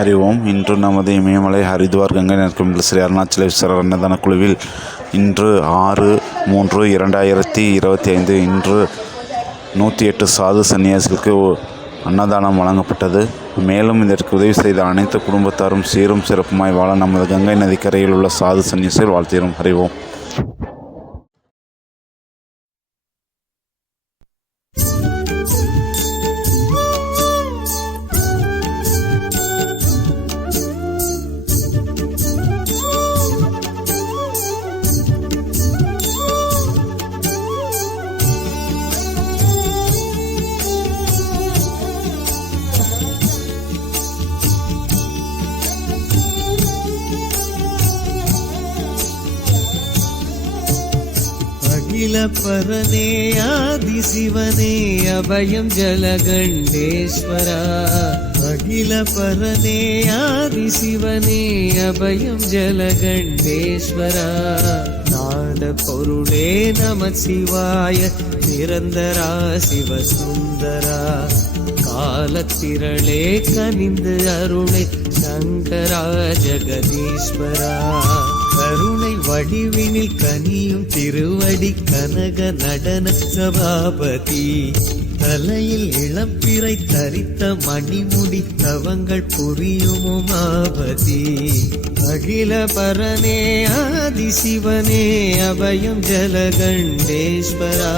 ஹரி ஓம் இன்று நமது இமயமலை ஹரித்வார் கங்கை நற்கும் ஸ்ரீ அருணாச்சலேஸ்வரர் அன்னதான குழுவில் இன்று ஆறு மூன்று இரண்டாயிரத்தி இருபத்தி ஐந்து இன்று நூற்றி எட்டு சாது சன்னியாசிகளுக்கு அன்னதானம் வழங்கப்பட்டது. மேலும் இதற்கு உதவி செய்த அனைத்து குடும்பத்தாரும் சீரும் சிறப்புமாய் வாழ நமது கங்கை நதிக்கரையில் உள்ள சாது சன்னியாசிகள் வாழ்த்திடும் அறிவோம். ஓம் ஆதி சிவனே அபயம் ஜலகண்டேஸ்வரா. அகில ஆதி சிவனே அபயம் ஜலகண்டேஸ்வரா. நாத பொருளே நம சிவாய நிரந்தரா சிவசுந்தரா. காலத்திரளே கனிந்து அருளை சங்கரா ஜெகதீஸ்வரா. கருணை வடிவினில் கனியும் திருவடி கனக நடன சபாபதி. தலையில் இளம்பிறை தரித்த மணிமுடி தவங்கள் புரியும் உமாபதி அகில பரனே ஆதி சிவனே அபயம் ஜலகண்டேஸ்வரா.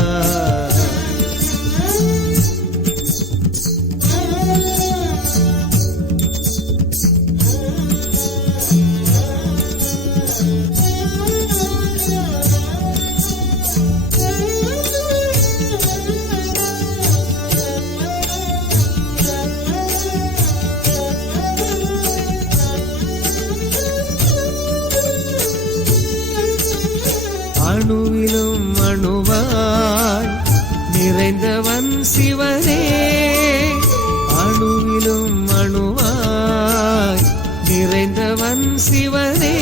அணுவிலும் அணுவாய் நிறைந்தவன் சிவனே. அணுவிலும் அணுவாய் நிறைந்தவன் சிவனே.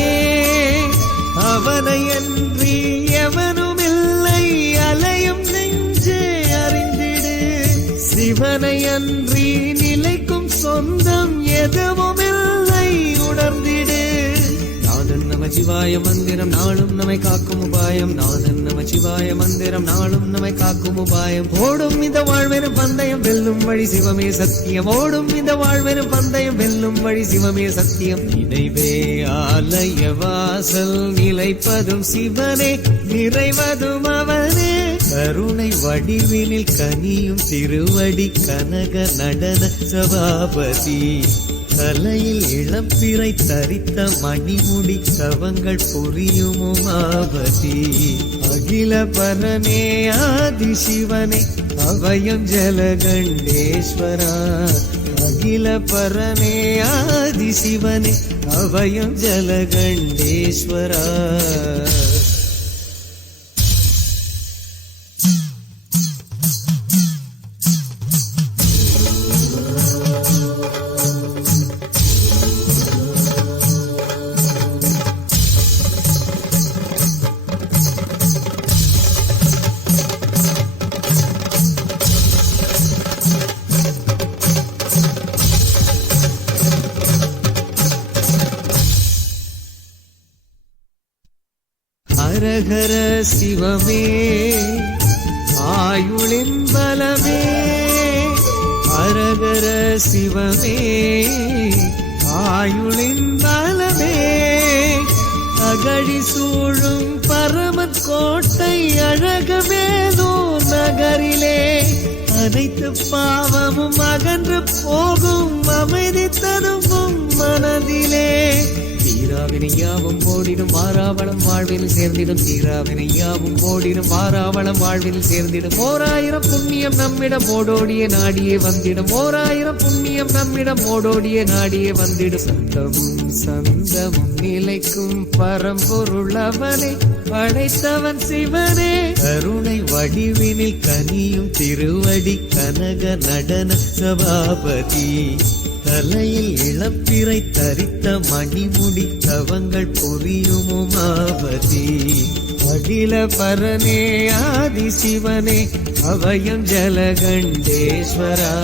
அவனை அன்றி எவனுமில்லை அலையும் நெஞ்சே அறிந்திடு. சிவனை அன்றி நிலைக்கும் சொந்தம் எதுவும் சிவாய மந்திரம் நாளும் நம்மை காக்கும் உபாயம். நாதன் நம சிவாய மந்திரம் நாளும் நம்மை காக்கும் உபாயம். ஓடும் இந்த வாழ்வெனும் பந்தயம் வெல்லும் வழி சிவமே சத்தியம். ஓடும் இந்த வாழ்வெனும் பந்தயம் வெல்லும் வழி சிவமே சத்தியம். நினைவே ஆலய வாசல் நிலைப்பதும் சிவனே நிறைவதும் அவனே. கருணை வடிவினில் கனியும் திருவடி கனக நடன சபாபதி. தலையில் இளம்பிறை தரித்த மணிமுடி கவங்கள் புரியும் உமாபதி அகில பரனே ஆதி சிவனே அவயம் ஜலகண்டேஸ்வரா அகில பரமே ஆதி சிவனே அவயம் ஜலகண்டேஸ்வரா ஹரஹர சிவமே. ஆயுளின் பலமே. ஹரஹர சிவமே. ஆயுளின் பலமே. அகழி சூழும் பரமத் கோட்டை அழகமேதோ நகரிலே அனைத்து பாவமும் அகன்று போகும் அமைதி தருவும் மனதிலே. தீராவினை யாவும் ஓடிடும் வாராவளம் வாழ்வில் சேர்ந்திடும் தீராவினை யாவும் ஓடிடும் வாராவளம் வாழ்வில் சேர்ந்திடும். ஓராயிரம் புண்ணியம் நம்மிடம் ஓடோடிய நாடியே வந்திடும். ஓராயிரம் புண்ணியம் நம்மிடம் ஓடோடிய நாடியே வந்திடும். சந்தமும் சந்தமும் நிலைக்கும் பரம்பொருள் அவனை படைத்தவன் சிவனே. கருணை வடிவினில் கனியும் திருவடி கனக நடன சபாபதி. தலையில் இளம்பிறை தரித்த மணிமுடி தவங்கள் புரியும் உமாபதி அகில பரனே ஆதி சிவனே அவயம் ஜலகண்டேஸ்வரா.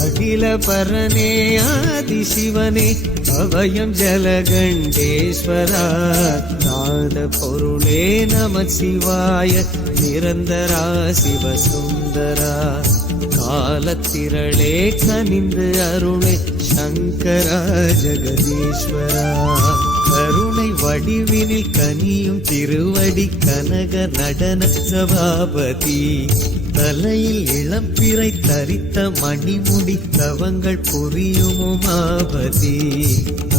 அகில பரனே ஆதி சிவனே அவயம் ஜலகண்டேஸ்வரா. நாத பொருளே நம சிவாய நிரந்தரா சிவசுந்தரா. காலத்திரளே கனிந்து அருளே சங்கரா ஜெகதீஸ்வரா கருணை வடிவினில் கனியும் திருவடி கனக நடன சபாபதி. தலையில் இளம்பிறை தரித்த மணிமுடி தவங்கள் புரியும் உமாபதி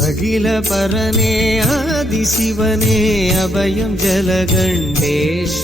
அகில பரனே ஆதி சிவனே அபயம் ஜலகண்டேஸ்வரா.